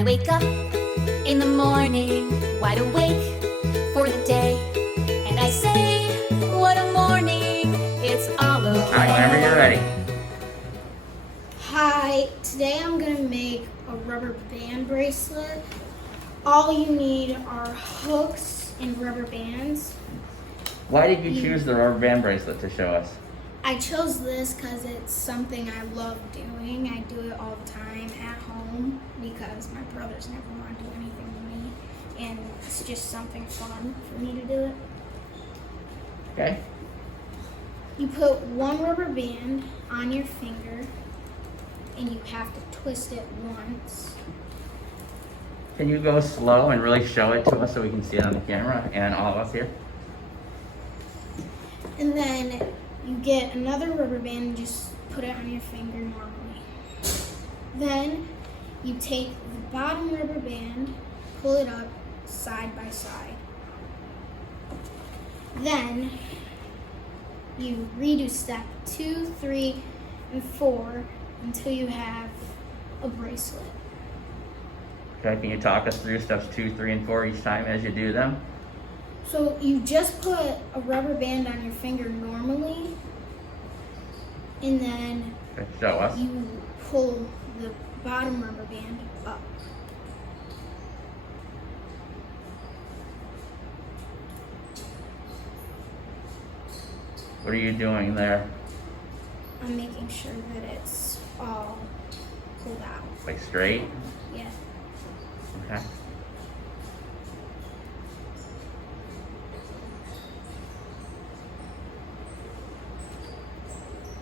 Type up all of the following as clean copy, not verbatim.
I wake up in the morning, wide awake for the day, and I say, what a morning, it's all okay. All right, whenever you're ready. Hi, today I'm going to make a rubber band bracelet. All you need are hooks and rubber bands. Why did you choose the rubber band bracelet to show us? I chose this because it's something I love doing. I do it all the time at home because my brothers never want to do anything with me. And it's just something fun for me to do it. Okay. You put one rubber band on your finger and you have to twist it once. Can you go slow and really show it to us so we can see it on the camera and all of us here? And then you get another rubber band and just put it on your finger normally. Then you take the bottom rubber band, pull it up side by side. Then you redo step 2, 3, and 4 until you have a bracelet. Okay, can you talk us through steps 2, 3, and 4 each time as you do them? So you just put a rubber band on your finger normally, and then Okay, show us. you pull the bottom rubber band up. What are you doing there? I'm making sure that it's all pulled out. Like straight? Yeah. Okay.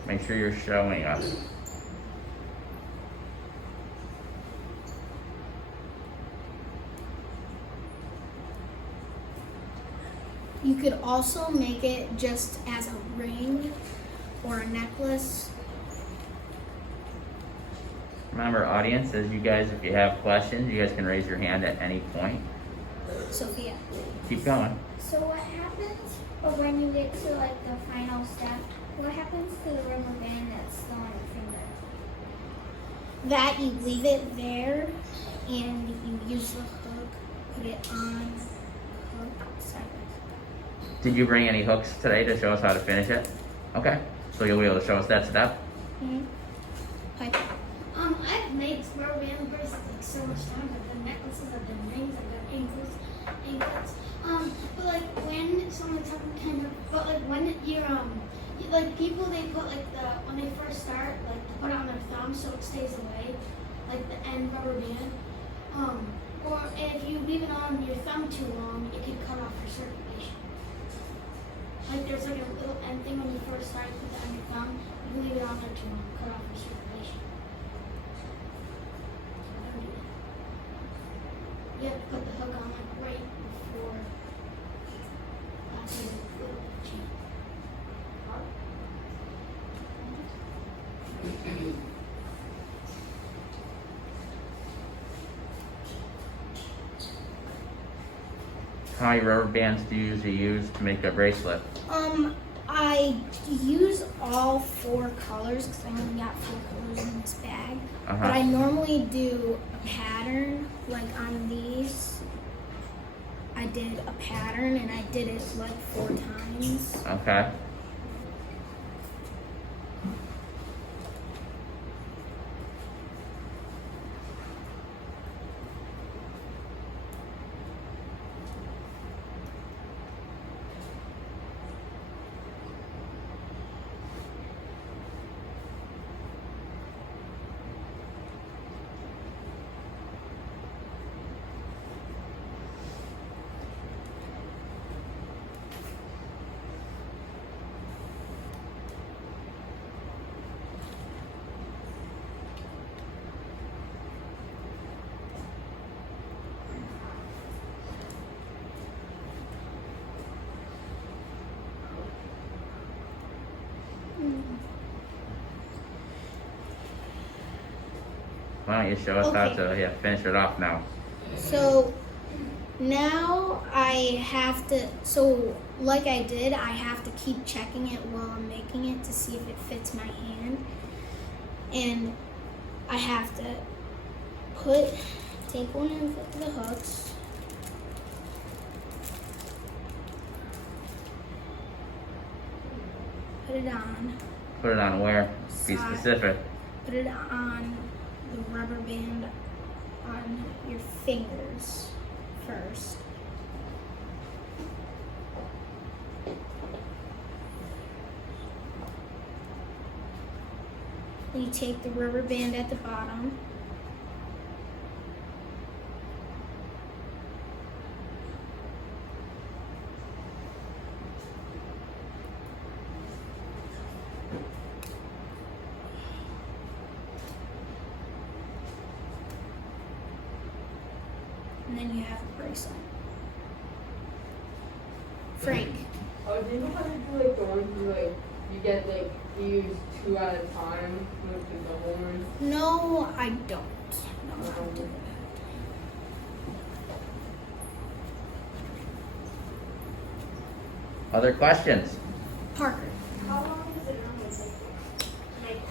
Make sure you're showing us. You could also make it just as a ring or a necklace. Remember, audience, as you guys, if you have questions, you guys can raise your hand at any point. Sophia. Keep going. So what happens when you get to like the final step? What happens to the rubber band that's still on your finger? That you leave it there and you use the hook, put it on the hook side by side. Did you bring any hooks today to show us how to finish it? Okay. So you'll be able to show us that step? Mm-hmm. Piper. I've made rubber band bracelets like so much time. I've done necklaces, I've done rings, I've done anklets. But like when someone's having kind of, but like when you're like people they put like when they first start like put it on their thumb so it stays away, like the end rubber band. Or if you leave it on your thumb too long, it can cut off your circulation. Like there's like a little end thing when you first start, put that on your thumb. If you leave it on there too long, cut off your circulation. Don't do that. You have to put the hook on like right before after the little chain. How many rubber bands do you usually use to make a bracelet? I use all 4 colors because I only got 4 colors in this bag. Uh-huh. But I normally do a pattern, like on these. I did a pattern and I did it like 4 times. Okay. Why don't you show us how Okay. to finish it off now? So now I have to, so like I did, I have to keep checking it while I'm making it to see if it fits my hand. And I have to put Take one of the hooks. Put it on. Put it on where? Be Side. specific. Put it on the rubber band on your fingers first. Then you take the rubber band at the bottom. And then you have the bracelet. Frank. Oh, do you know how to do like the ones where like you get like you use 2 at a time with the double ones? No, I don't. No, I don't do Other questions? that. Parker. How long does it normally take? Like,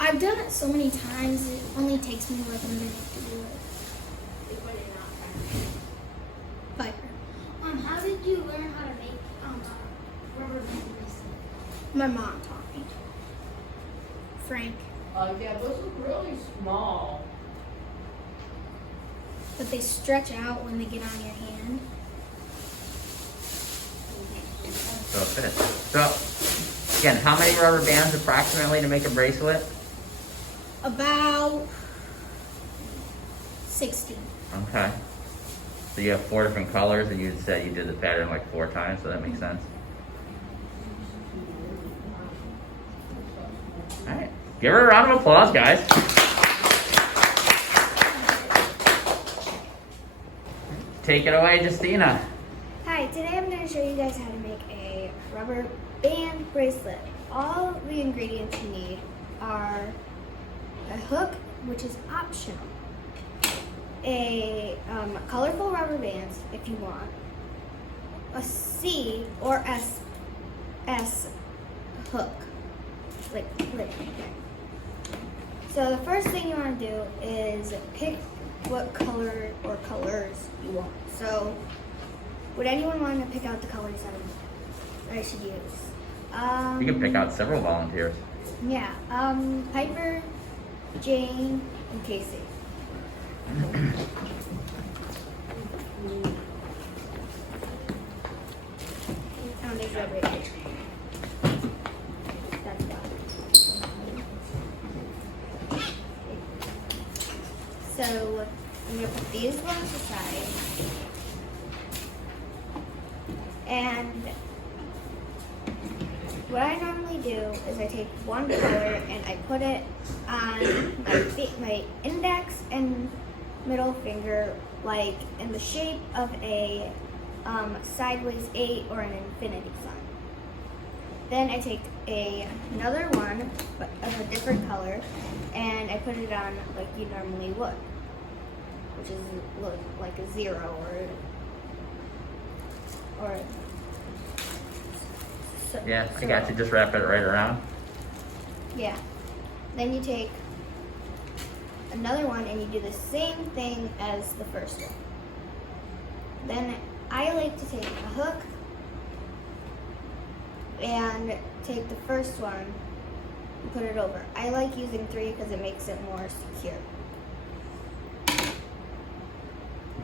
I've done it so many times, it only takes me like a minute to do it. when you're not practicing. Piper. How did you learn how to make a rubber band bracelet? My mom taught me. Frank. Yeah, those look really small. But they stretch out when they get on your hand. So it fits. So, again, how many rubber bands approximately to make a bracelet? About 60. Okay. So you have 4 different colors, and you said you did the pattern like 4 times, so that makes sense. All right. Give her a round of applause, guys. Take it away, Justina. Hi, today I'm going to show you guys how to make a rubber band bracelet. All the ingredients you need are a hook, which is optional, a colorful rubber bands if you want, a C or S hook, like okay. So the first thing you want to do is pick what color or colors you want. So would anyone want to pick out the colors that I should use? You can pick out several volunteers. Yeah, Piper, Jane, and Casey. There's red right here. That's done. So I'm gonna put these ones aside, and what I normally do is I take one color and I put it on my index and middle finger, like in the shape of a sideways 8 or an infinity sign. Then I take another one, but of a different color, and I put it on like you normally would, which is look like a 0 or so, Yeah, I got you. Just wrap it right around. Yeah. Then you take another one and you do the same thing as the first one. Then I like to take a hook and take the first one and put it over. I like using 3 because it makes it more secure.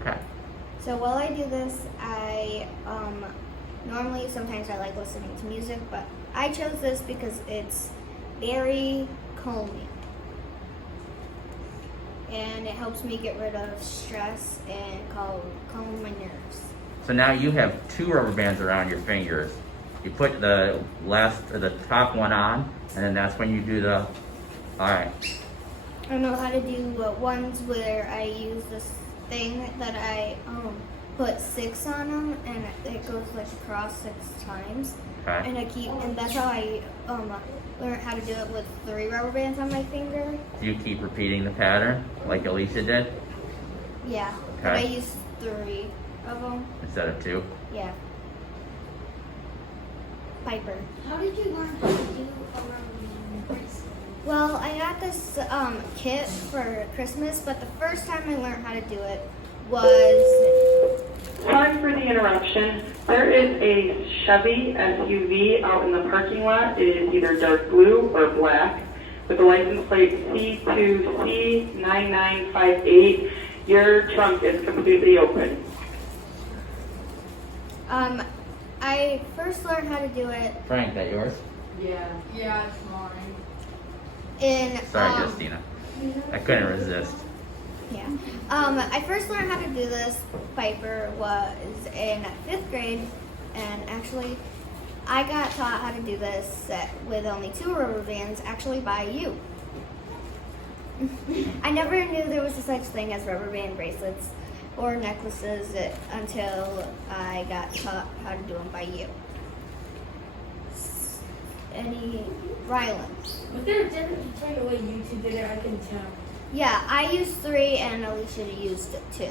Okay. So while I do this, I normally sometimes I like listening to music, but I chose this because it's very calming. And it helps me get rid of stress and calm my nerves. So now you have 2 rubber bands around your fingers. You put the top one on, and then that's when you do the. All right. I know how to do ones where I use this thing that I put 6 on them, and it goes like across 6 times. Okay. And that's how I learned how to do it with 3 rubber bands on my finger. Do you keep repeating the pattern like Alicia did Yeah, but I Okay. use 3 of them. instead of 2? Yeah. Piper. How did you learn how to do a rubber band bracelet? Well, I got this kit for Christmas, but the first time I learned how to do it was Sorry for the interruption. There is a Chevy SUV out in the parking lot. It is either dark blue or black with the license plate C2C9958. Your trunk is completely open. I first learned how to do it Frank, that yours? Yeah. Yeah, it's mine. in Sorry, Justina. I couldn't resist. Yeah. I first learned how to do this. Piper was in 5th grade, and actually, I got taught how to do this with only 2 rubber bands, actually by you. I never knew there was a such thing as rubber band bracelets or necklaces until I got taught how to do them by you. Any Rylan? Was there a difference between the way you two did it? I can tell. Yeah, I used 3 and Alicia used 2.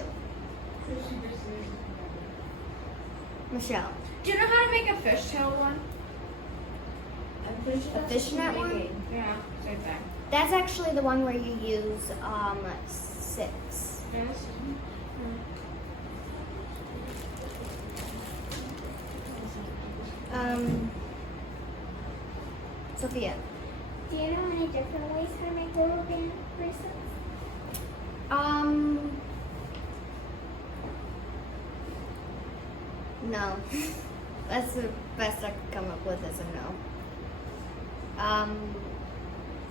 Michelle. Do you know how to make a fishtail one? A fishnet one? Yeah, same thing. That's actually the one where you use 6. Yes. Sophia. Do you know any different ways how to make rubber band bracelets? No. That's the best I could come up with is a no.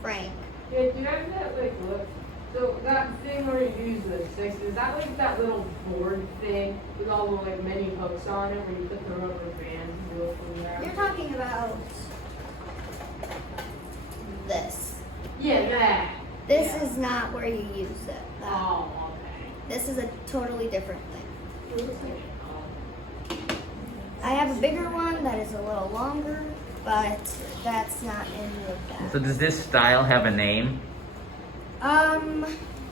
Frank. Yeah, do you know that look? So that thing where you use the 6, is that like that little board thing with all the many hooks on it where you put the rubber band and go from there? You're talking about this. Yeah, that. This Yeah. is not where you use it. Oh, okay. This is a totally different thing. Oh. I have a bigger one that is a little longer, but that's not in with that. So does this style have a name?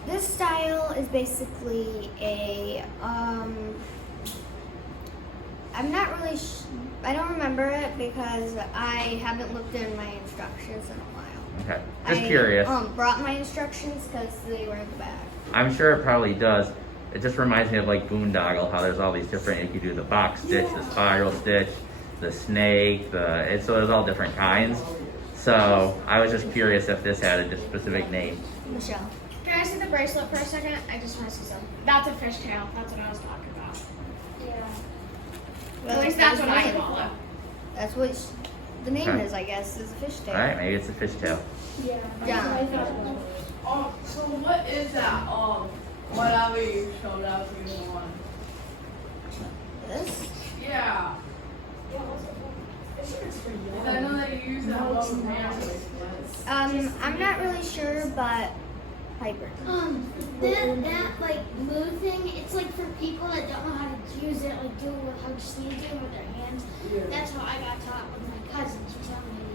This style is basically a, I'm not really, I don't remember it because I haven't looked in my instructions in a while. Okay, just I, curious. Brought my instructions because they were in the bag. I'm sure it probably does. It just reminds me of like Boondoggle, how there's all these different, you could do the box stitch, the spiral stitch, the snake, so there's all different kinds. So I was just curious if this had a specific name. Michelle. Can I see the bracelet for a second? I just want to see something. That's a fishtail. That's what I was talking about. Yeah. At least that's what I call it. That's what the name Okay. is, I guess, is a fishtail. Alright, maybe it's a fishtail. John. So what is that? Whatever you showed us you want. This? Yeah. I know that you use that rubber band bracelet. I'm not really sure, but Piper. That glue thing, it's like for people that don't know how to use it, like do it with how just need to do it with their hands. Yeah. That's how I got taught with my cousins. She taught me how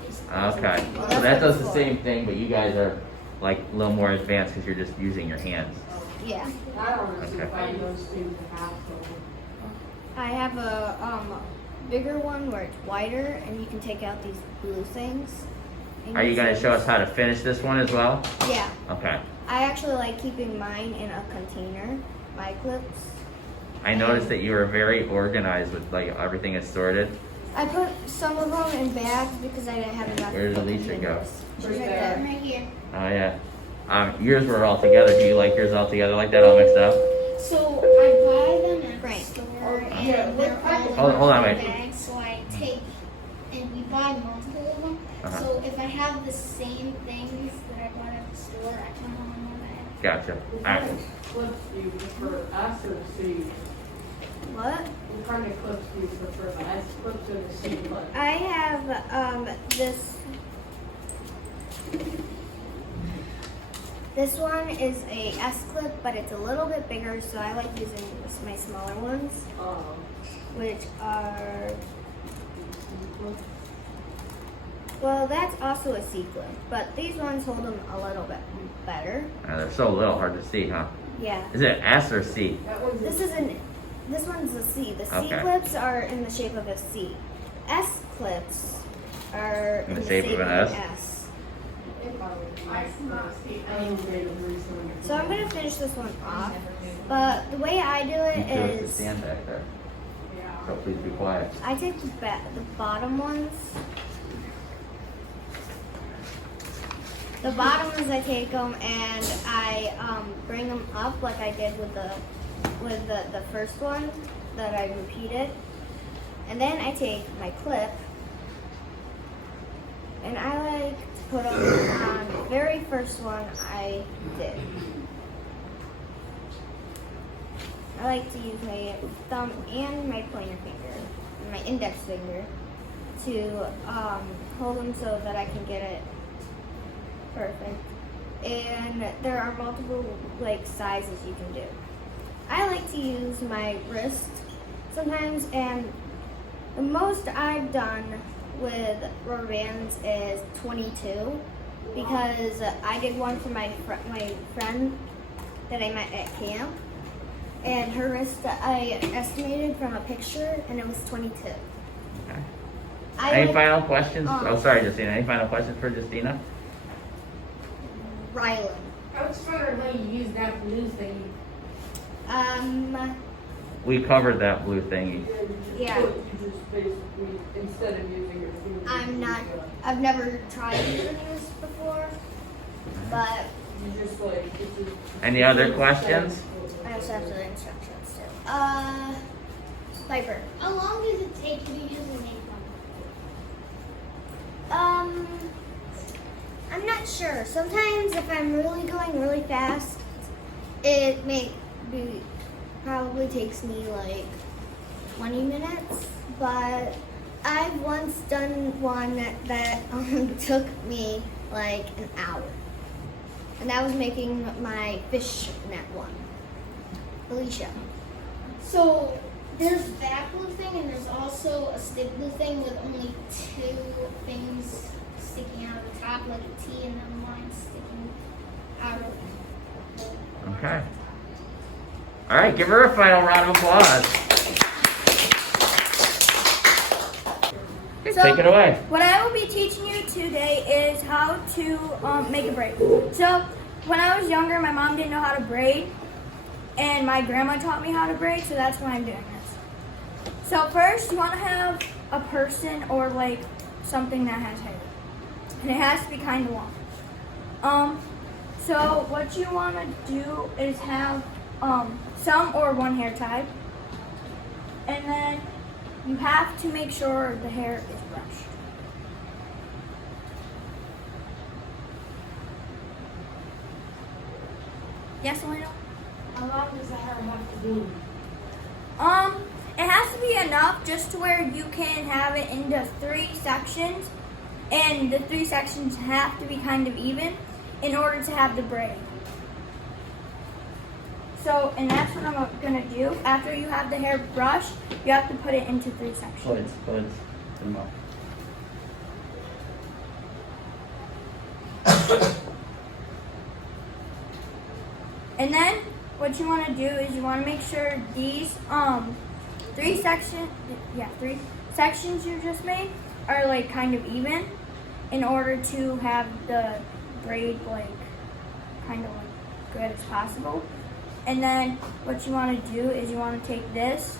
to use that. Okay, so that does the same thing, but you guys are like a little more advanced because you're just using your hands. Yeah. I don't know Okay. if I those things have to. I have a bigger one where it's wider and you can take out these blue things. and Are you use gonna those. show us how to finish this one as well? Yeah. Okay. I actually like keeping mine in a container, my clips. I noticed that you were very organized with like everything is sorted. I put some of them in bags because I didn't have enough. Where did Alicia go? She's Right right there. there. Right here. Oh yeah. Yours were all together. Do you like yours all together like that, all mixed up? So I buy them at Right. the store and Yeah, they're all Hold on, in wait. bags. So I take and we buy multiple of them. Uh-huh. So if I have the same things that I bought at the store, I can have them in one bag. Gotcha. What Alright. kind of clips do you prefer, S or C? What? What kind of clips do you prefer, the S clips or the C clips? I have this. This one is a S clip, but it's a little bit bigger, so I like using my smaller ones, which are. Well, that's also a C clip, but these ones hold them a little bit better. They're so little, hard to see, huh? Yeah. Is it S or C? That one's This one's a C. The C Okay. clips are in the shape of a C. S clips are In the shape of an S? So I'm gonna finish this one off, but the way I do You it two have to is stand back there. So please be quiet. I take the bottom ones. The bottom ones I take them and I bring them up like I did with the first one that I repeated, and then I take my clip and I like to put them on the very first one I did. I like to use my thumb and my pointer finger, and my index finger, to hold them so that I can get it perfect. And there are multiple like sizes you can do. I like to use my wrist sometimes, and the most I've done with rubber bands is 22, because I did one for my friend that I met at camp. And her wrist, I estimated from a picture, and it was 22. Okay. I Any like final questions? um, Oh, sorry, Justina. Any final questions for Justina? Rylan. I was wondering how you use that blue thing. We covered that blue thingy. Yeah. You just basically, instead of using your fingers. I've never tried using this before, but You just like, it's just. Any other questions? I also have the instructions too. Piper. How long does it take you to usually make one? I'm not sure. Sometimes if I'm really going really fast, it probably takes me like 20 minutes, but I've once done one that took me like an hour. And that was making my fish net one. Alicia. So there's that blue thing, and there's also a stick blue thing with only 2 things sticking out of the top, like a T, and then one sticking out of it. Okay. All right, give her a final round of applause. Take it away. What I will be teaching you today is how to make a braid. So when I was younger, my mom didn't know how to braid, and my grandma taught me how to braid, so that's why I'm doing this. So first, you want to have a person or like something that has hair, and it has to be kind of long. So what you want to do is have some or one hair tied, and then you have to make sure the hair is brushed. Yes, Elena? How long does the hair have to be? It has to be enough just to where you can have it into 3 sections, and the 3 sections have to be kind of even in order to have the braid. So, and that's what I'm gonna do. After you have the hair brushed, you have to put it into 3 sections. Hoods. Come on. And then what you want to do is you want to make sure these 3 sections you just made are like kind of even in order to have the braid like kind of like good as possible. And then what you want to do is you want to take this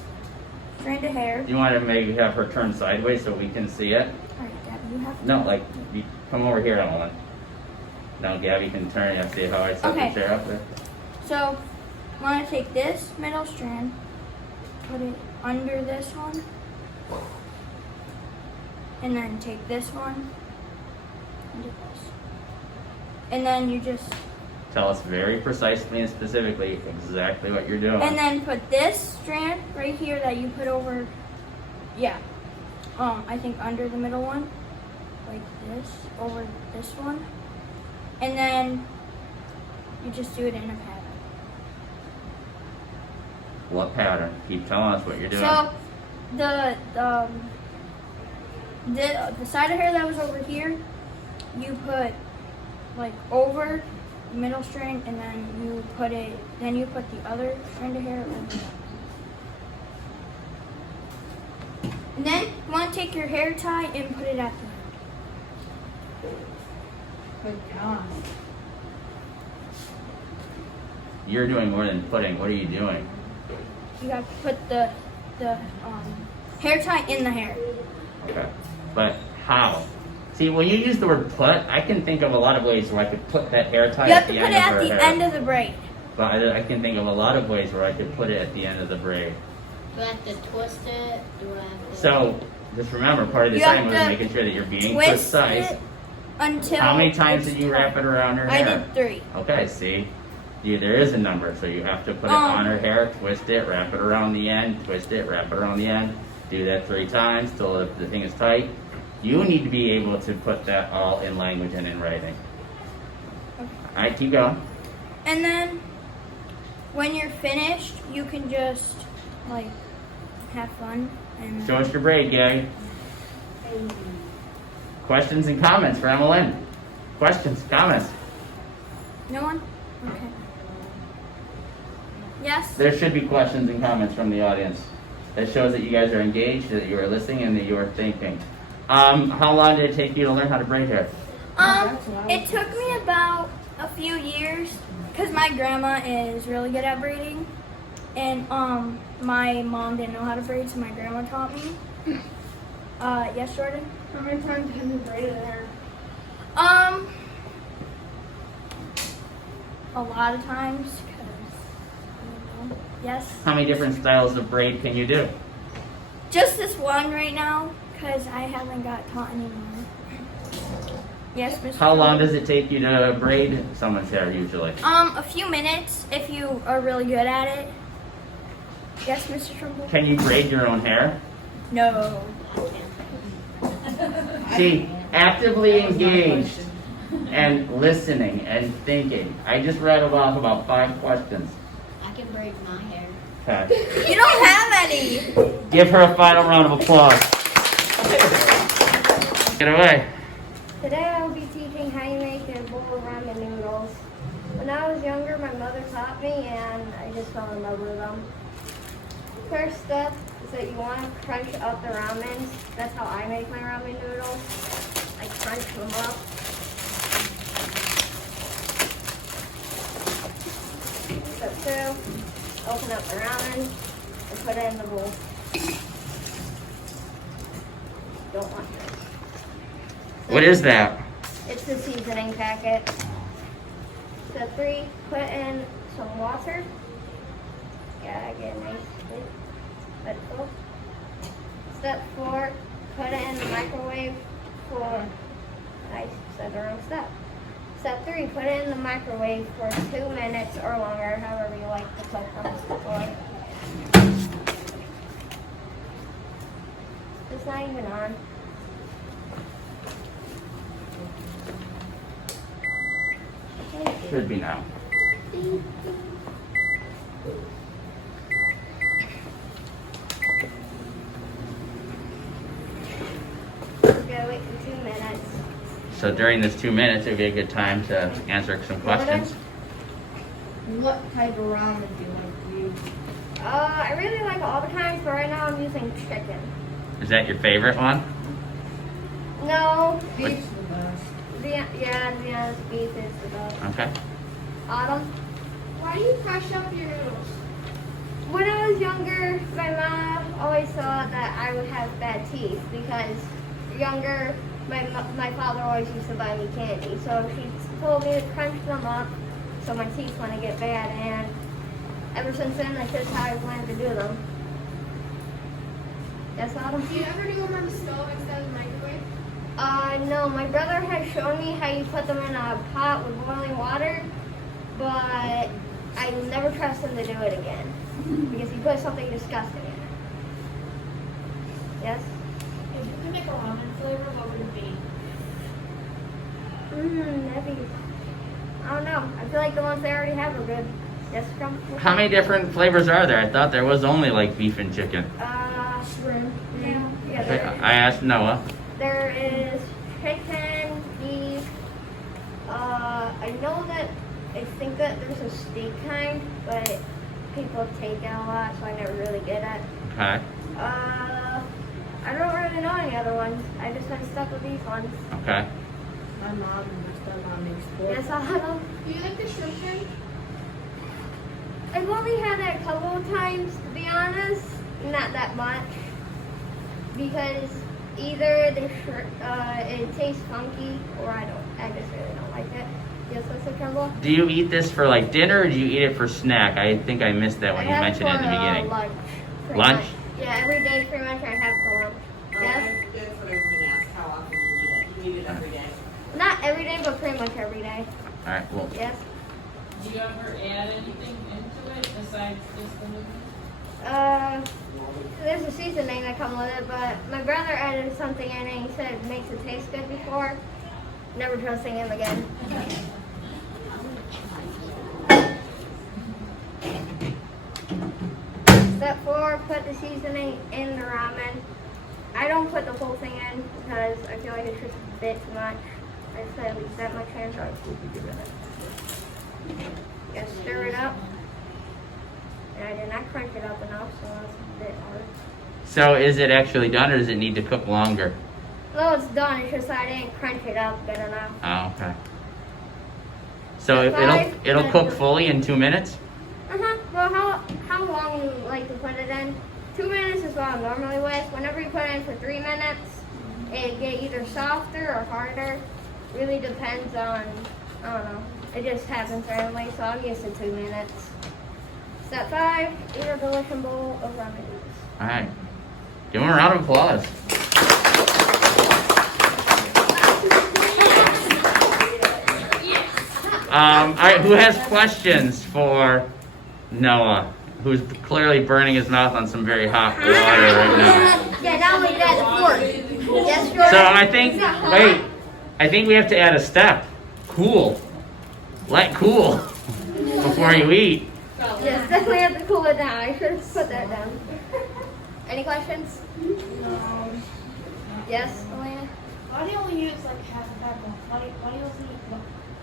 strand of hair. You want to maybe have her turn sideways so we can see it? All right, Gabby, you have to. No, like, you come over here, Ellen. Now Gabby can turn and see how I set Okay. the chair up there. So, you want to take this middle strand, put it under this one, and then take this one, and do this. And then you just, Tell us very precisely and specifically exactly what you're doing. and then put this strand right here that you put over, I think under the middle one, like this, over this one. And then you just do it in a pattern. What pattern? Keep telling us what you're doing. So the side of hair that was over here, you put like over the middle strand, and then you put the other strand of hair over that. And then you want to take your hair tie and put it at the end. Good gosh. You're doing more than putting. What are you doing? You have to put the hair tie in the hair. Okay. But how? See, when you use the word put, I can think of a lot of ways where I could put that hair tie You have at to the put end it of at her the hair. end of the braid. But I can think of a lot of ways where I could put it at the end of the braid. Do I have to twist it? Do I have to... So, just remember, part of the You have assignment was to making sure that you're being Twist precise. it until. How many times it's did you tight. wrap it around her I hair? did 3. Okay, see? There is a number, so you have to put it on her hair, twist it, wrap it around the end, twist it, wrap it around the end. Do that 3 times till the thing is tight. You need to be able to put that all in language and in writing. Alright, keep going. And then when you're finished, you can just like have fun and. Show us your braid, Gary. Questions and comments for Emmeline? Questions, comments? No one? Okay. Yes? There should be questions and comments from the audience. That shows that you guys are engaged, that you are listening, and that you are thinking. How long did it take you to learn how to braid hair? It took me about a few years because my grandma is really good at braiding, and my mom didn't know how to braid, so my grandma taught me. Yes, Jordan? How many times have you braided hair? A lot of times, because, you know, yes. How many different styles of braid can you do? Just this one right now, because I haven't got taught anymore. Yes, Mr. How long Trumbull? does it take you to braid someone's hair usually? A few minutes if you are really good at it. Yes, Mr. Trumbull? Can you braid your own hair? No. See, actively engaged and listening and thinking. I just rattled off about 5 questions. I can braid my hair. Okay. You don't have any. Give her a final round of applause. Get away. Today I will be teaching how you make a bowl of ramen noodles. When I was younger, my mother taught me and I just fell in love with them. First step is that you want to crunch up the ramen. That's how I make my ramen noodles. I crunch them up. Step 2, open up the ramen and put it in the bowl. Don't want this. What is that? It's the seasoning packet. Step 3, put in some water. Gotta get a nice bit. Let it go. Step 4, put it in the microwave for, I said the wrong step. Step 3, put it in the microwave for 2 minutes or longer, however you like to cook them for. It's not even on. Should be now. Gotta wait for 2 minutes. So during this 2 minutes, it would be a good time to answer some questions. What type of ramen do you like to use? I really like all the kinds, but right now I'm using chicken. Is that your favorite one? No, Beef's the best. yeah, beef is the best. Okay. Autumn? Why do you crush up your noodles? When I was younger, my mom always thought that I would have bad teeth because younger, my father always used to buy me candy. So she told me to crunch them up so my teeth wouldn't get bad. And ever since then, that's just how I've learned to do them. Yes, Autumn? Do you ever do them on the stove instead of the microwave? No, my brother has shown me how you put them in a pot with boiling water, but I never trust him to do it again because he put something disgusting in it. Yes? If you could make a ramen flavor, what would it be? That'd be, I don't know. I feel like the ones they already have are good. Yes, Crumb? How many different flavors are there? I thought there was only like beef and chicken. Shrimp. Yeah, Okay, I asked Noah. there is chicken, beef. I know that, I think that there's a steak kind, but people take it a lot, so I never really get it. Okay. I don't really know any other ones. I just been stuck with these ones. Okay. My mom and my mom makes pork. Yes, I'll have them. Do you like the shrimp curry? I've only had it a couple of times, to be honest. Not that much. Because either it tastes funky or I just really don't like it. Yes, that's a trouble. Do you eat this for like dinner or do you eat it for snack? I think I missed that when you mentioned it in the beginning. Lunch. pretty Lunch? much. Yeah, every day pretty much I have for lunch. Yes? That's what I was gonna ask, how often you eat it? You eat it every day? Not every day, but pretty much every day. Alright, well, Yes? Do you ever add anything into it besides just the noodles? There's a seasoning that comes with it, but my brother added something in it. He said it makes it taste good before. Never trusting him again. Step 4, put the seasoning in the ramen. I don't put the whole thing in because I feel like it's just a bit too much. I said at least that much in. Just stir it up. And I did not crunch it up enough, so that's a bit hard. so is it actually done or does it need to cook longer? No, it's done. It's just I didn't crunch it up good enough. Oh, okay. So Step 5, it'll cook fully in 2 minutes? Well, how long you like to put it in? 2 minutes is what I'm normally with. Whenever you put it in for 3 minutes, it get either softer or harder. Really depends on, I don't know. It just happens randomly, so I'm used to 2 minutes. Step 5, eat a delicious bowl of ramen noodles. Alright. Give him a round of applause. Alright, who has questions for Noah? Who's clearly burning his mouth on some very hot water right now. Yeah, not only that, the fork. Yes, Jordan. So I think we have to add a step. Cool. Let cool before you eat. Yes, definitely have to cool it down. I should have put that down. Any questions? No. Yes, Elena? Why do you only use like half a pack? Why do you only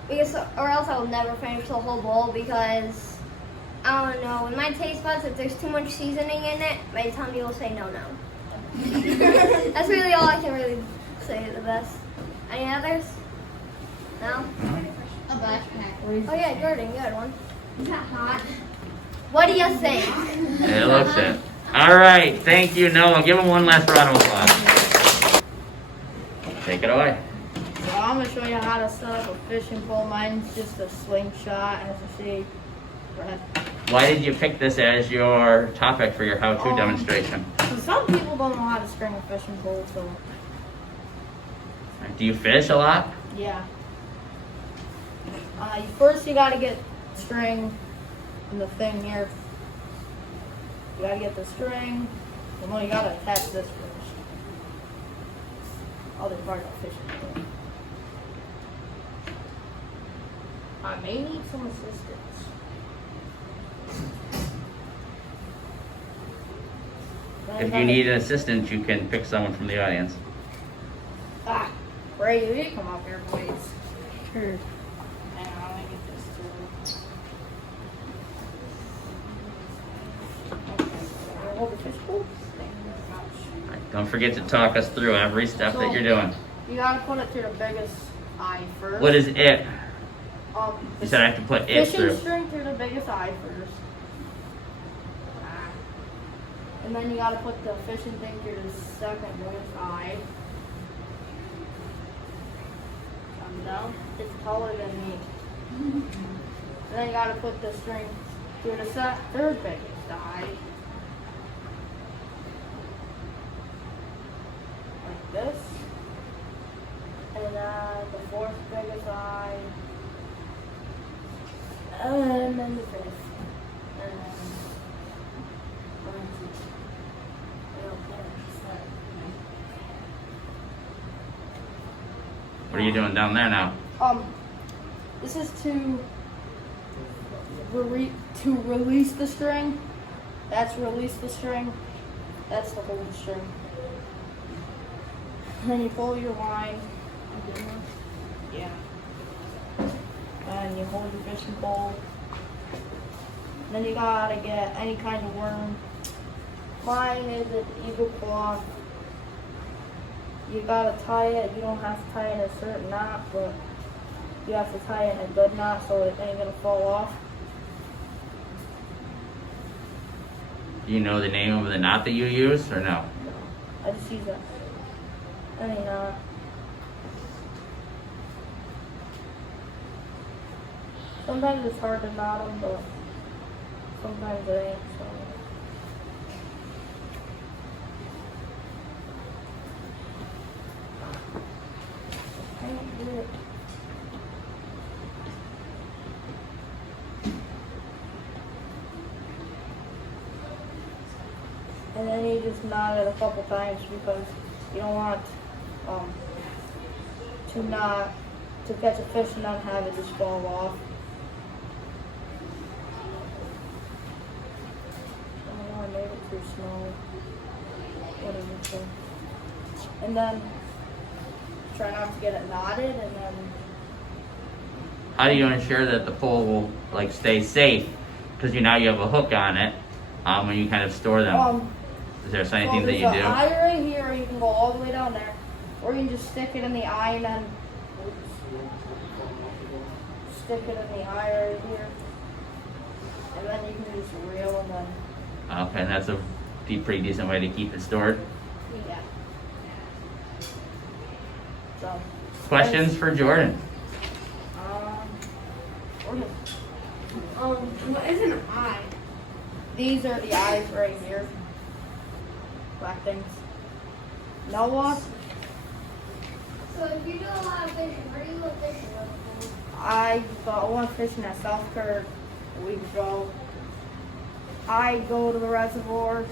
Because, or else I will never finish the whole bowl because, I don't know, with my taste buds, if there's too much seasoning in it, my tummy will say no. That's really all I can really say the best. Any others? No? A backpack. Oh yeah, Jordan, you had one. Is that hot? What do you think? It looks it. Alright, thank you, Noah. Give him one last round of applause. Take it away. So I'm gonna show you how to set up a fishing pole. Mine's just a slingshot, as you see. Why did you pick this as your topic for your how-to demonstration? So some people don't know how to string a fishing pole, so Do you fish a lot? yeah. First you gotta get string in the thing here. You gotta get the string. Well, no, you gotta attach this first. Oh, there's probably a fishing pole. I may need some assistance. If you need an assistant, you can pick someone from the audience. Ray, you come up here, please. Sure. Hang on, let me get this too. Okay, hold the fish pole. Thank you very much. Don't forget to talk us through every step that you're doing. You gotta put it to the biggest eye first. What is it? You You said I have to put it fishing through. string through the biggest eye first. And then you gotta put the fishing thing through the second biggest eye. Come down. It's taller than me. And then you gotta put the string through the third biggest eye. Like this. And the fourth biggest eye. And then the fifth. And then 1, 2, 3, 4, 5, 6. What are you doing down there now? This is to release the string. That's release the string. That's the hold string. And then you pull your line. Yeah. And you hold your fishing pole. Then you gotta get any kind of worm. Mine is an eagle claw. You gotta tie it. You don't have to tie it a certain knot, but you have to tie it in a good knot so it ain't gonna fall off. Do you know the name of the knot that you use or no? I just use any knot. Sometimes it's hard to knot them, but sometimes it ain't. So. I don't do it. And then you just knot it a couple times because you don't want to catch a fish and then have it just fall off. I don't know, I made it too small. Whatever. So. And then try not to get it knotted, and then How do you ensure that the pole will like stay safe? Because now you have a hook on it when you kind of store them. Is there anything that you there's do? an eye right here, or you can go all the way down there, or you can just stick it in the eye and then stick it in the eye right here, and then you can just reel and then Okay, and that's a pretty decent way to keep it stored. yeah. So. Questions for Jordan? What is an eye? These are the eyes right here. Black things. Noah, So if you do a lot of fishing, where do you go fishing? I went fishing at South Kirk a week ago. I go to the reservoir,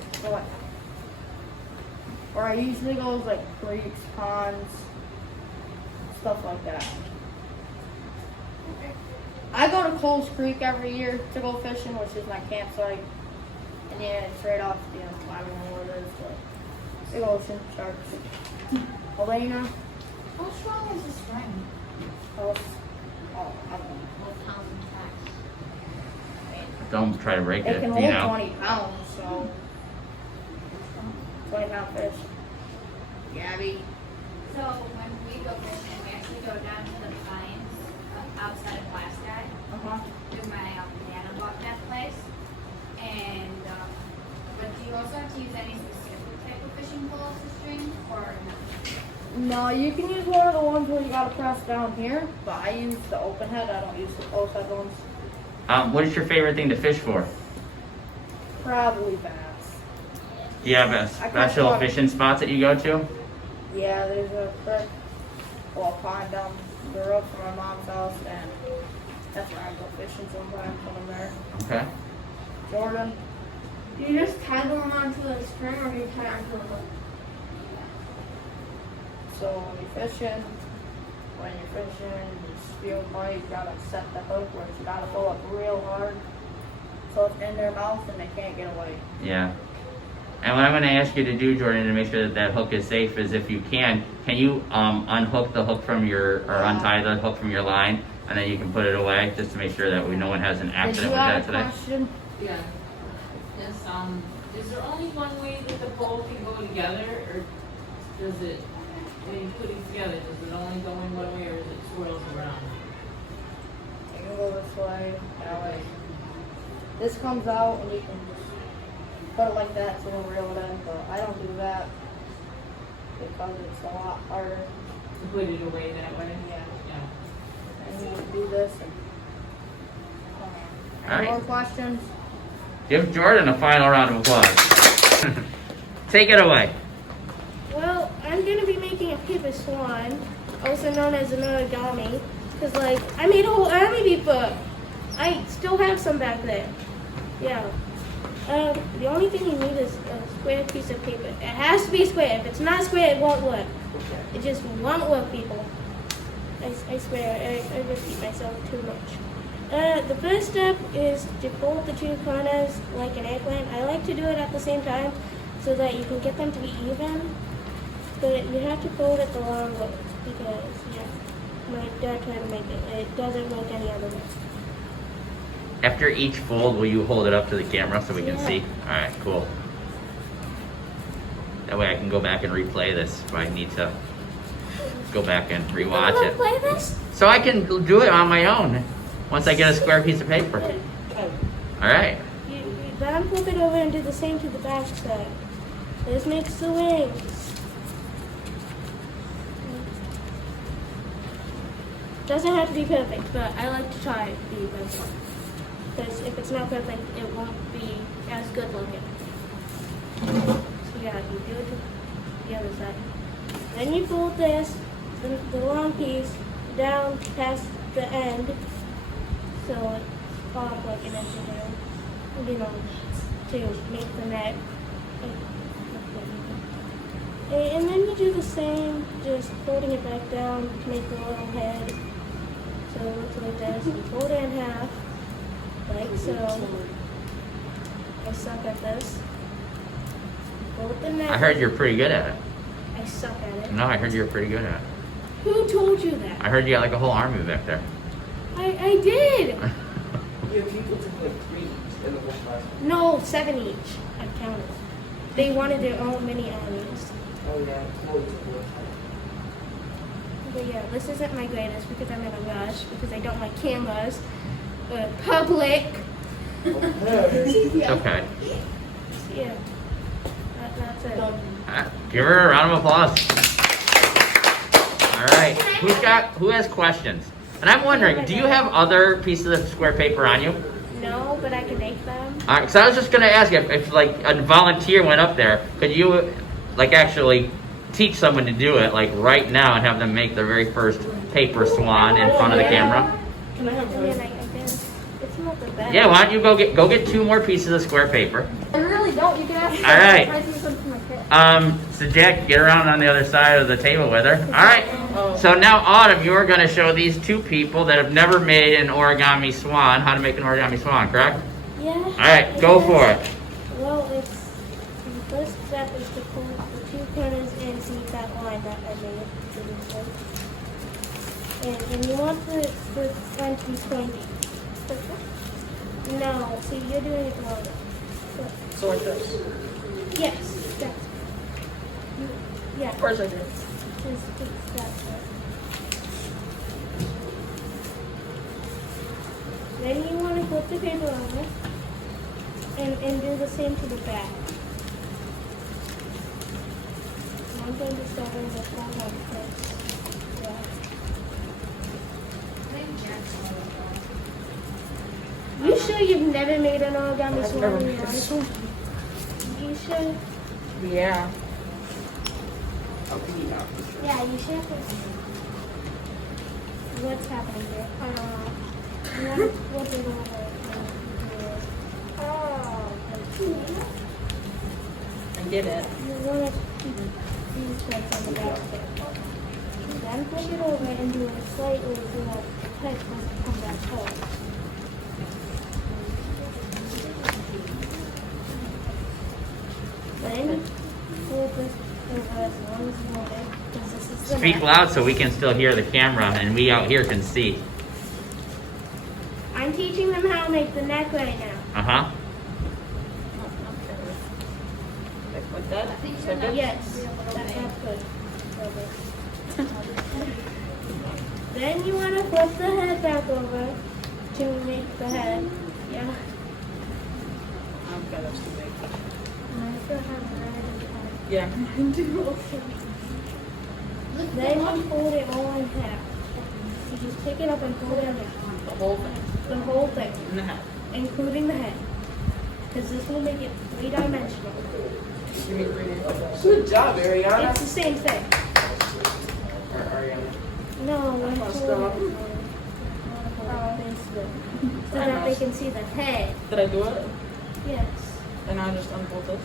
where I usually go is like creeks, ponds, stuff like that. I go to Coles Creek every year to go fishing, which is my campsite. And yeah, it's right off, I don't know where it is, but big ocean, sharks. Elena, How strong is the string? I don't know. What pounds and tacks? Don't try to break It it. can You hold know. 20 pounds, so 20-pound fish. Gabby. So when we go fishing, we actually go down to the pines outside of Glasgow. Because my nana bought that place. And but do you also have to use any specific type of fishing poles to string, or no? No, you can use one of the ones where you gotta press down here, but I use the open head. I don't use the close head ones. What is your favorite thing to fish for? Probably bass. Do you have a special caught- fishing spots that you go to? Yeah, there's a creek, well, a pond down the road from my mom's house, and that's where I go fishing sometimes when I'm there. Okay. Jordan. Do you just tie them onto the string, or do you tie it onto the hook? So when you're fishing, you spear bite, you gotta set the hook where you gotta pull up real hard, so it's in their mouth and they can't get away. Yeah. And what I'm going to ask you to do, Jordan, to make sure that that hook is safe, is if you can you unhook the hook from or untie the hook from your line, and then you can put it away, just to make sure that no one has an accident with that today. Question? Yeah. Is there only one way that the pole can go together, or does it, when you put it together, does it only go in one way, or does it swirls around? You can go this way, that way. This comes out and you can just put it like that so it'll reel it in, but I don't do that because it's a lot harder. To put it away that way? Yeah. Yeah. And you can do this. And, All More right. questions? Give Jordan a final round of applause. Take it away. Well, I'm gonna be making a paper swan, also known as an origami, because I made a whole army before. I still have some back there. Yeah. The only thing you need is a square piece of paper. It has to be square. If it's not square, it won't work. It just won't work, people. I swear, I repeat myself too much. The first step is to fold the two corners like an eggplant. I like to do it at the same time so that you can get them to be even. But you have to fold it the long way because my dad tried to make it. It doesn't work any other way. After each fold, will you hold it up to the camera so we can see? All right, cool. That way I can go back and replay this if I need to go back and rewatch it. Play this? So I can do it on my own once I get a square piece of paper. All right. You then flip it over and do the same to the back side. This makes the wings. Doesn't have to be perfect, but I like to try it to be perfect. Because if it's not perfect, it won't be as good looking. So yeah, you do it to the other side. Then you fold this, the long piece, down past the end, so it's off like an inch or two, you know, to make the neck. And then you do the same, just folding it back down to make the little head. So it looks like this. You fold it in half, like so. I suck at this. Fold the neck. I heard you're pretty good at it. I suck at it. No, I heard you're pretty good at it. Who told you that? I heard you got like a whole army back there. I did. Yeah, people took like 3 in the whole class. No, 7 each. I counted. They wanted their own mini armies. Oh yeah, But yeah, this isn't my greatest because I'm in a rush because I don't like cameras. Public. It's okay. Yeah. That's it. Give her a round of applause. All right. Who has questions? And I'm wondering, do you have other pieces of square paper on you? No, but I can make them. Because I was just going to ask you if like a volunteer went up there, could you like actually teach someone to do it like right now and have them make their very first paper swan in front of the camera? Can I have it's not the best. Yeah, why don't you go get 2 more pieces of square paper. I really don't. You can ask. All right. I do something for my kid. So Jack, get around on the other side of the table with her. All right. So now, Autumn, you are going to show these 2 people that have never made an origami swan how to make an origami swan, correct? Yeah. All right, go for it. Well, the first step is to pull the 2 corners and see that line that I made previously. And you want the line to be pointy. No, see, you're doing it wrong. So like this. Yes, that's yeah. Of course I did. Just that's it. Then you want to flip the paper over and do the same to the back. I'm going to start on the front one first. Yeah. You sure you've never made an origami I've swan never in made your a life? swan. You sure? Yeah. Yeah, you should. What's happening here? What did I I get it. You want to keep these threads on the back there. Then flip it over and do it slightly so that the head doesn't come back home. Then flip this over as long as you want it, because this is the Speak neck. loud so we can still hear the camera and we out here can see. I'm teaching them how to make the neck right now. Uh-huh. Like that? Like that? Yes, that's good. Then you want to flip the head back over to make the head. Yeah. Okay, that's too big. I still have red. Yeah. Then you fold it all in half. You just pick it up and fold it in half. The whole thing. The whole thing, In the hat. including the head. Because this will make it 3-dimensional. Give me 3 days. Good job, Ariana. It's the same thing. Or Ariana. No, we're Stop. folding so that they can see the head. Did I do it? Yes. And I just unfold this?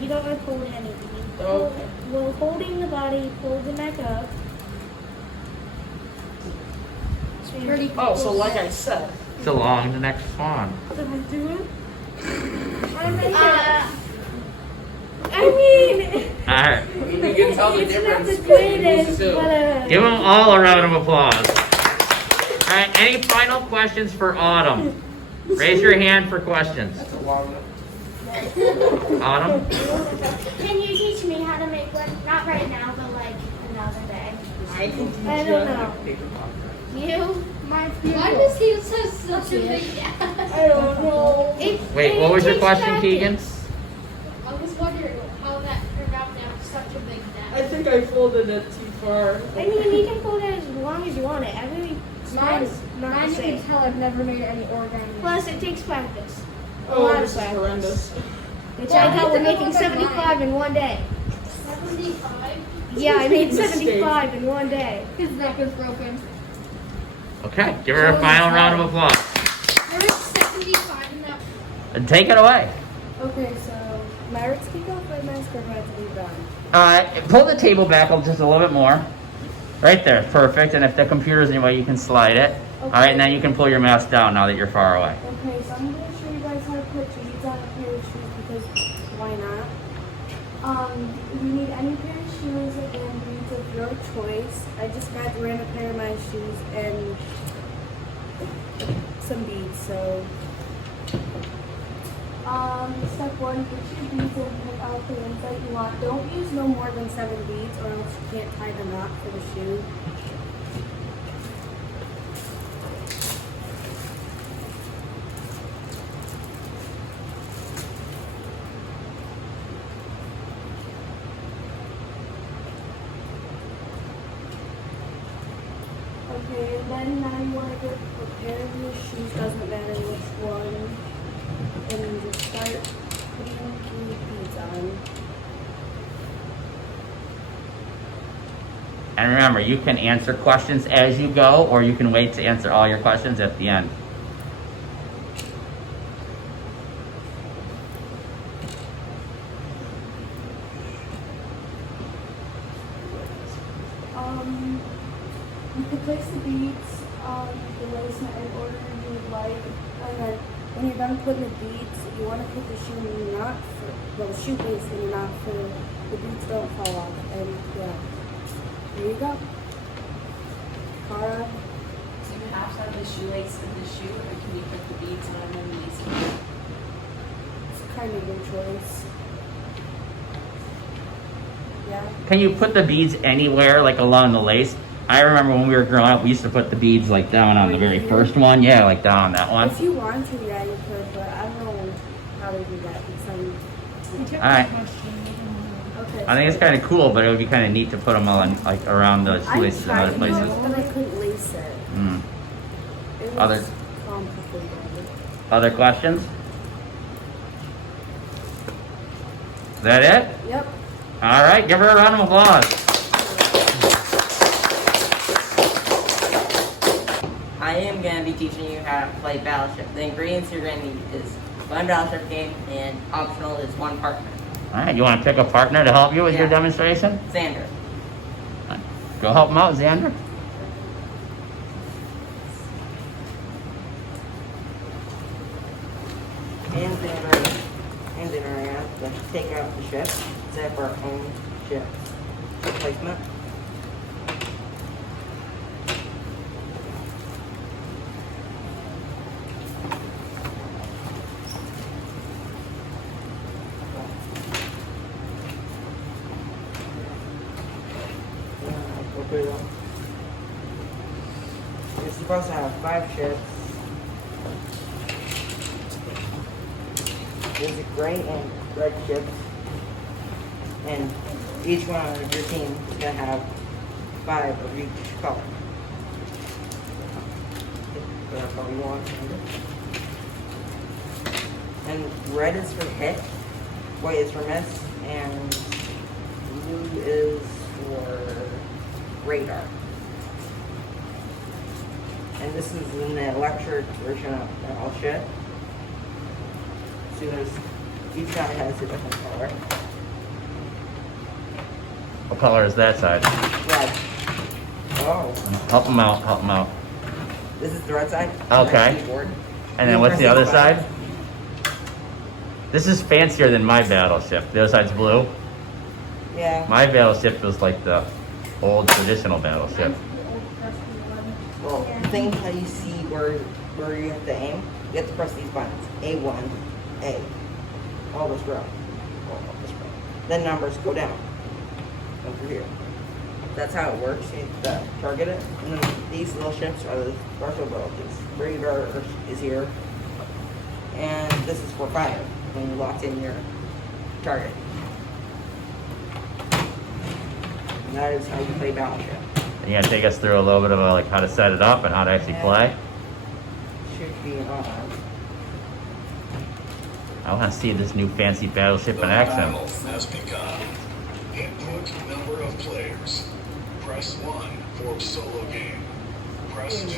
You don't unfold anything. You Oh. While holding the body, fold the neck up. Pretty Oh, so like I said. It's along the next swan. Did I do it? I mean, All right. You can tell the it's not difference. the greatest, but Give them all a round of applause. All right, any final questions for Autumn? Raise your hand for questions. That's a long one. Autumn? Can you teach me how to make one? Not right now, but like another day. I can teach I you don't how to know. make paper popcorn. You? My Why does he have such a big gap? I don't know. Wait, what was your question, Keegan? I was wondering how that turned out to have such a big I gap. think I folded it too far. I mean, you can fold it as long as you want it. Every spot is not Mine the you can same. tell I've never made any origami. Plus, it takes practice. Oh, lot of this is practice. horrendous. Which Well, I thought I we're need to making look at 75 in one day. 75? Yeah, I made Mistake. 75 in one day. His neck is broken. Okay, give her a final round of applause. There is 75 in that. And take it away. Okay, so Mavericks kick off by mask or about to be done? Pull the table back up just a little bit more. Right there, perfect. And if the computer's anyway, you can slide it. All right, and then you can pull your mask down now that you're far away. Okay, so I'm going to show you guys how to put beads on a pair of shoes because why not? If you need any pair of shoes and beads of your choice, I just got to rent a pair of my shoes and some beads. So, step one, get your beads and pick out the ones that you want. Don't use no more than 7 beads or else you can't tie the knot for the shoe. Okay, and then now you want to get a pair of your shoes, doesn't matter which one, and you just start putting the beads on. And remember, you can answer questions as you go, or you can wait to answer all your questions at the end. You can place the beads on the lace knot in order you would like, and then when you're done putting the beads, you want to put the shoe in your knot, shoe base in your knot so the beads don't fall off, and yeah, there you go. Cara, Do you have to have the shoelace in the shoe, or can you put the beads on underneath? it's kind of your choice. Yeah. Can you put the beads anywhere, like along the lace? I remember when we were growing up, we used to put the beads like down on the very first one. Yeah, like down on that one. If you want to, yeah, you could, but I don't know how to do that because All right. okay. I think it's kind of cool, but it would be kind of neat to put them all in, like around the shoelaces and other places. But I couldn't lace it. Mm. It was Other complicated. other questions? Is that it? Yep. All right, give her a round of applause. I am going to be teaching you how to play Battleship. The ingredients you're going to need is 1 Battleship game, and optional is 1 partner. All right, you want to pick a partner to help you with your Yeah. demonstration? Xander. Go help him out, Xander. And Xander and I have to take out the ship, set up our own ship replacement. You're supposed to have 5 ships. There's a gray and red ships. And each one of your team is going to have 5 of each color. That's all you want. And red is for hit, white is for miss, and blue is for radar. And this is in the electric version of Battleship. So there's, each side has a different color. What color is that side? Red. Oh. Help him out, help him out. This is the red side. Okay. Keyboard. And then what's the other side? This is fancier than my battleship. The other side's blue. Yeah. My battleship was like the old traditional battleship. Well, the thing that you see where you have to aim, you have to press these buttons. A1, A. All this row. All this row. Then numbers go down. Over here. that's how it works. You need to target it. And then these little ships are the Dark abilities. Radar is here. And this is for fire when you locked in your target. And that is how you play Battleship. And you're gonna take us through a little bit of like how to set it up and how to actually play. Should be on. I want to see this new fancy battleship in action. Battle has begun. Input number of players. Press 1 for solo game. Press 2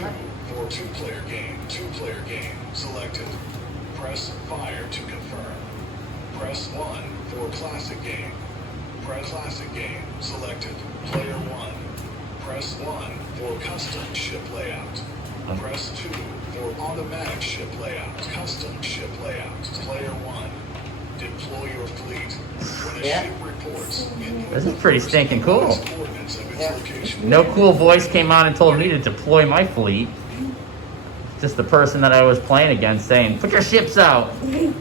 for 2-player game. 2-player game selected. Press fire to confirm. Press 1 for classic game. Press classic game selected. Player 1. Press 1 for custom ship layout. Press 2 for automatic ship layout. Custom ship layout. Player 1. Deploy your fleet. When a ship reports, This is pretty stinking cool. coordinates of its location. No cool voice came on and told me to deploy my fleet. Just the person that I was playing against saying, "Put your ships out." Yep.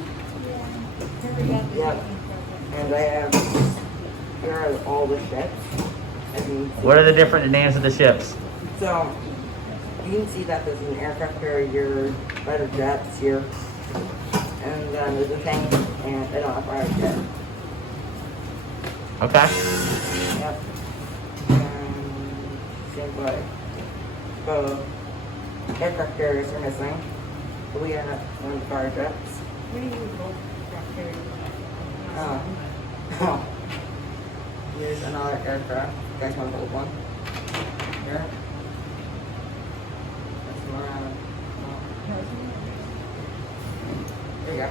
And I have, here are all the ships. What are the different names of the ships? So, you can see that there's an aircraft carrier, fighter jets here, and then there's a tank and a fighter jet. Okay. Yep. And same way. So, aircraft carriers are missing. But we got one of the fighter jets. Where do you go? Oh. Here's another aircraft. You guys want to hold one? Here. That's one. There you go.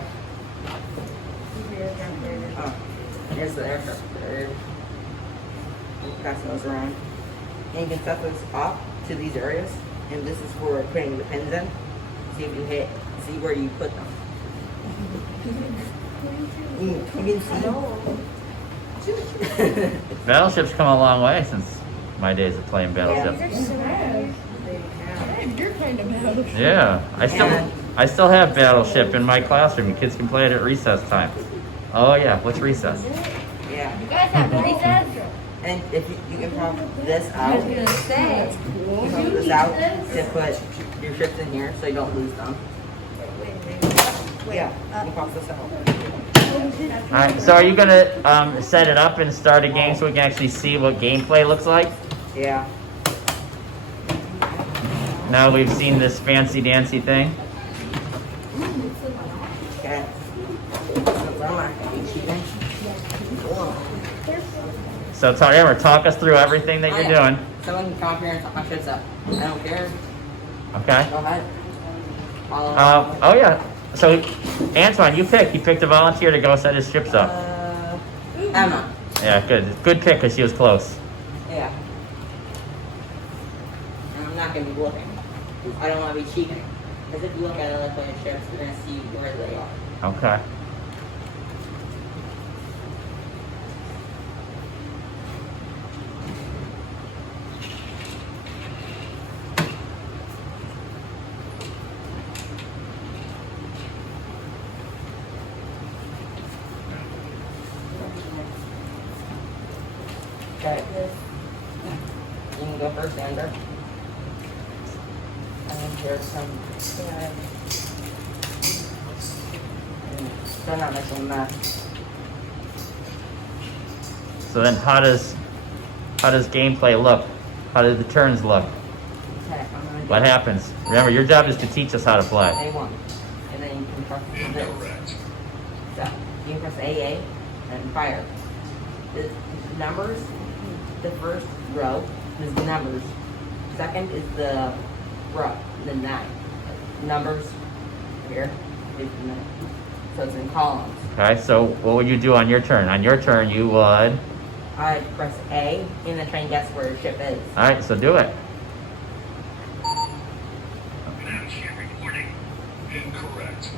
Oh, here's the aircraft carrier. We'll pass those around. And you can set those up to these areas. And this is for putting the pins in. See if you see where you put them. You can see. Battleship's come a long way since my days of playing Battleship. You're kind of bad. Yeah, I still have Battleship in my classroom. Kids can play it at recess time. Oh yeah, what's recess? Yeah. You guys have recess? And if you can pop this out. I was gonna say. You pop this out to put your ships in here so you don't lose them. Yeah, you pop this out. Alright, so are you gonna set it up and start a game so we can actually see what gameplay looks like? Yeah. Now we've seen this fancy dancy thing. Okay. So talk us through everything that you're doing. Someone can come up here and pop ships up. I don't care. Okay. Go ahead. Oh yeah. So Antoine, you picked a volunteer to go set his ships up. Emma. Yeah, good pick because she was close. Yeah. And I'm not going to be looking. I don't want to be cheating. Because if you look at other players' ships, you're going to see where they are. Okay. Okay. You can go first, Andrew. And there's some. They're not making a mess. So then how does gameplay look? How do the turns look? Okay, What happens? Remember, your job is to teach us how to play. A1. And then you can press this. So you can press AA and fire. The numbers, the first row is the numbers. Second is the row, the 9. Numbers here is the 9. So it's in columns. Okay, so what would you do on your turn? On your turn, you would... I press A and then try and guess where your ship is. Alright, so do it. Incorrect.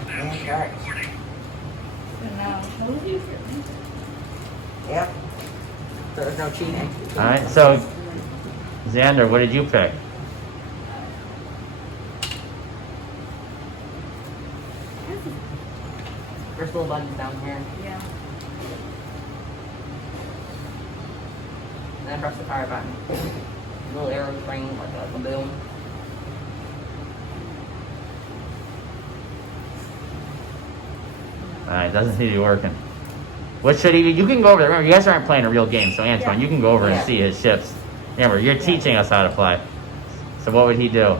Incorrect. Yep. So there's no cheating. Alright, so Xander, what did you pick? There's little buttons down here. Yeah. and then press the fire button. Little arrow spring like a boom. Alright, doesn't seem to be working. What should he do? You can go over there. Remember, you guys aren't playing a real game, so Antoine, you can go over and see his ships. Remember, you're teaching us how to play. So what would he do?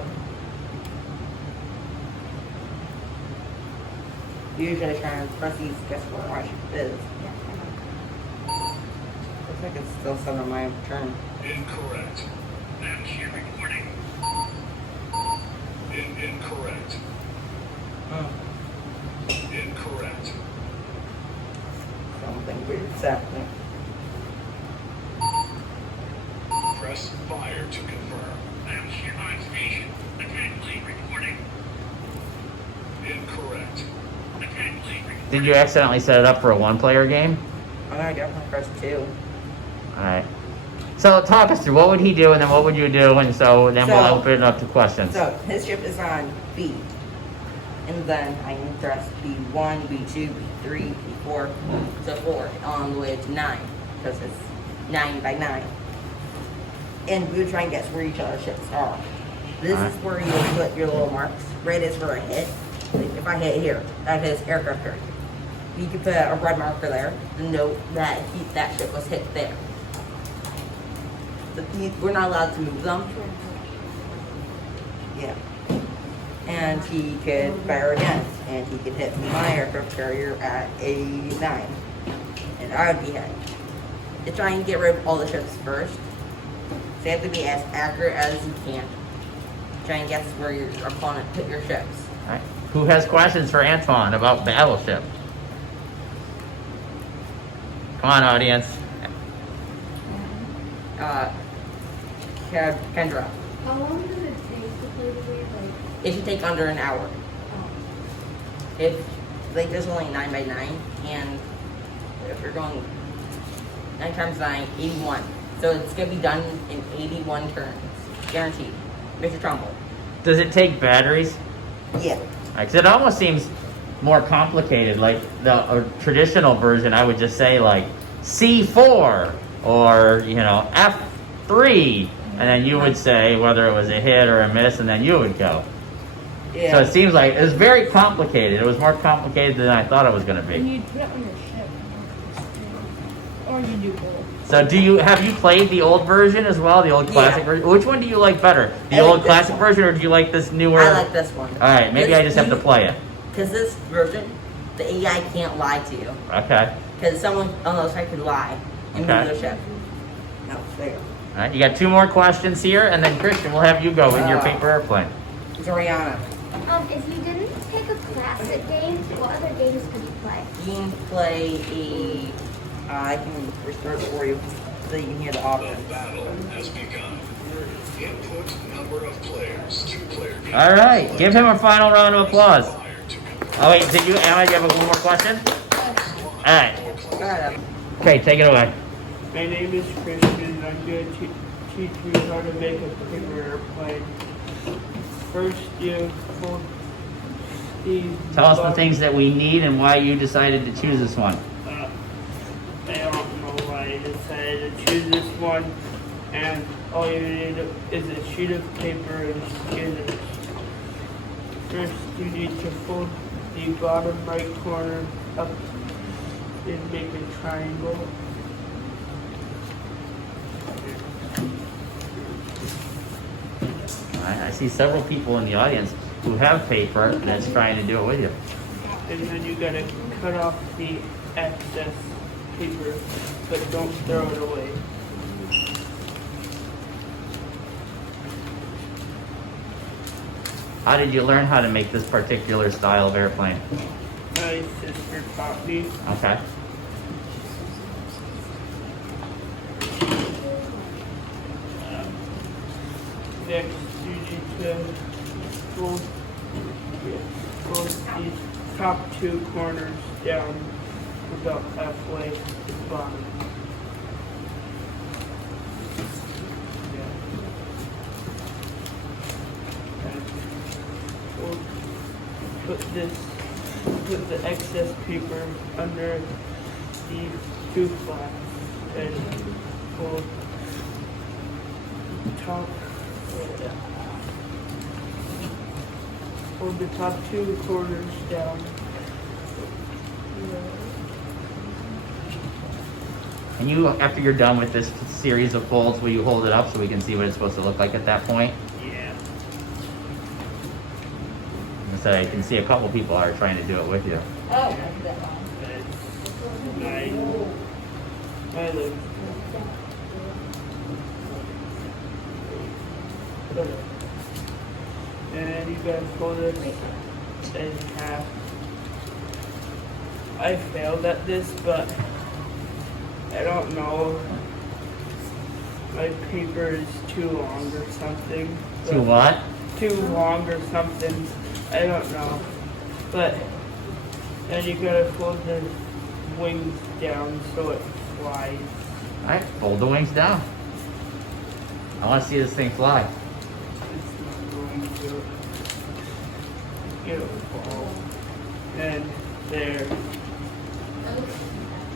Usually try and press these, guess what my ship is. Looks like it's still set on my turn. Incorrect. And here recording. Incorrect. Incorrect. Something weird happening. Press fire to confirm. And here on station. Attack lane recording. Incorrect. Attack lane recording. Did you accidentally set it up for a one-player game? I'm gonna definitely press 2. Alright. So talk us through, what would he do and then what would you do, and so then we'll So- open it up to questions. So his ship is on B. And then I can press B1, B2, B3, B4, so 4, on the way to 9, because it's 9 by 9. And we would try and guess where each other's ships are. This is where you would put your little marks. Red is for a hit. Like if I hit here, that is aircraft carrier. You could put a red marker there to note that that ship was hit there. We're not allowed to move them. Yeah. And he could fire again, and he could hit my aircraft carrier at a 9, and I would be hit. To try and get rid of all the ships first, so you have to be as accurate as you can. Try and guess where your opponent put your ships. Alright. Who has questions for Antoine about Battleship? Come on, audience. Kendra. How long does it take to play the game? Like, It should take under an hour. If like there's only 9 by 9, and if you're going 9 times 9, 81. So it's gonna be done in 81 turns, guaranteed. Mr. Trumbull. Does it take batteries? Yeah. Because it almost seems more complicated. Like the traditional version, I would just say like C4 or F3, and then you would say whether it was a hit or a miss, and then you would go. Yeah. So it seems like it was very complicated. It was more complicated than I thought it was going to And be. you put it on your ship. Or you do both. So have you played the old version as well, the old classic version? Which one do you like better? The I like old this classic one. version, or do you like this newer? I like this one. All right, maybe I just have to play it. Because this version, the AI can't lie to you. Okay. Because someone on the side could lie and move Okay. their ship. No, there. All right, you got 2 more questions here, and then Christian, we'll have you go in your paper airplane. Zoriana. If you didn't take a classic game, what other games could you play? You can play I can restore it for you so you can hear the options. The battle has begun. Input number of players. 2-player game. All right, give him a final round of applause. Oh wait, Emma, do you have one more question? All right. Okay, take it away. My name is Christian, and I'm going to teach you how to make a paper airplane. First, you fold these. Tell us the things that we need and why you decided to choose this one. I don't know why I decided to choose this one, and all you need is a sheet of paper and scissors. First, you need to fold the bottom right corner up and make a triangle. All right, I see several people in the audience who have paper that's trying to do it with you. And then you gotta cut off the excess paper, but don't throw it away. How did you learn how to make this particular style of airplane? My sister taught me. Okay. Next, you need to fold these top 2 corners down about halfway to the bottom. We'll put the excess paper under these 2 flaps and pull top. Fold the top 2 corners down. And you, after you're done with this series of folds, will you hold it up so we can see what it's supposed to look like at that point? Yeah. So I can see a couple people are trying to do it with you. Oh, that one. I look. And you gotta fold it in half. I failed at this, but I don't know. My paper is too long or something. Too what? Too long or something. I don't know. But then you gotta fold the wings down so it flies. Alright, fold the wings down. I want to see this thing fly. It's not going to. It'll fall. And there.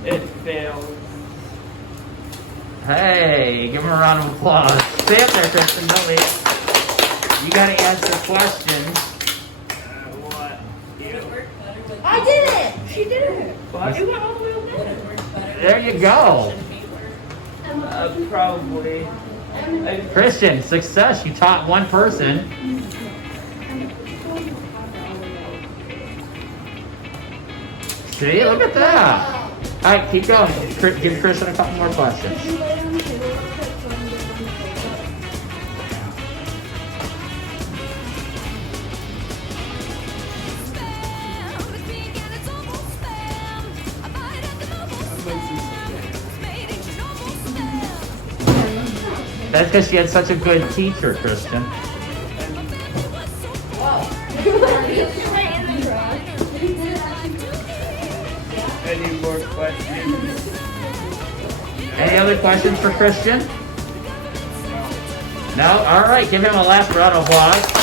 It failed. Hey, give him a round of applause. Stay up there, Kristen. Don't leave. You got to answer questions. What? I did it! She did it! What? You got all the way up there. There you go. Probably. Christian, success. You taught one person. See, look at that. All right, keep going. Give Christian a couple more questions. That's because she had such a good teacher, Christian. Any more questions? Any other questions for Christian? No? All right, give him a last round of applause.